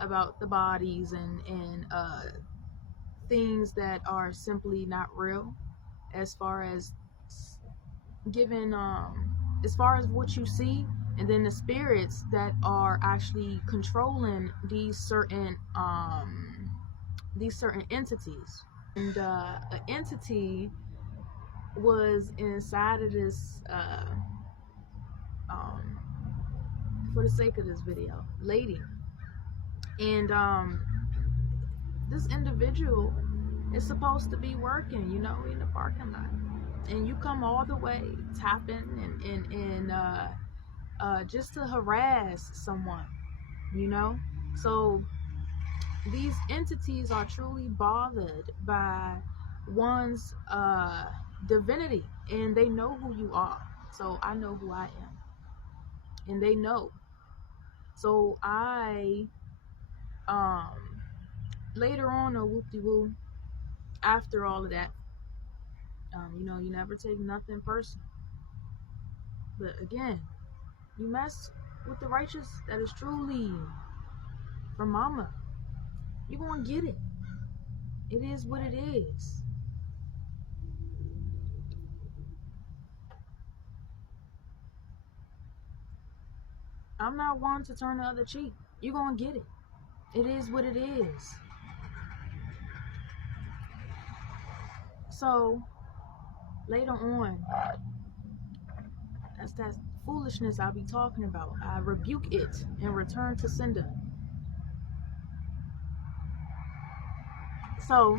about the bodies and things that are simply not real, as far as given as far as what you see, and then the spirits that are actually controlling these certain entities. And an entity was inside of this um, for the sake of this video, lady. And this individual is supposed to be working, you know, in the parking lot, and you come all the way tapping and just to harass someone, you know. So these entities are truly bothered by one's divinity, and they know who you are. So I know who I am, and they know. So I later on, a whoop-de-woo, after all of that, you know, you never take nothing personal. But again, you mess with the righteous that is truly from mama, you're gonna get it. It is what it is. I'm not one to turn the other cheek. You're gonna get it. It is what it is. So later on, that's that foolishness I'll be talking about. I rebuke it and return to sender. So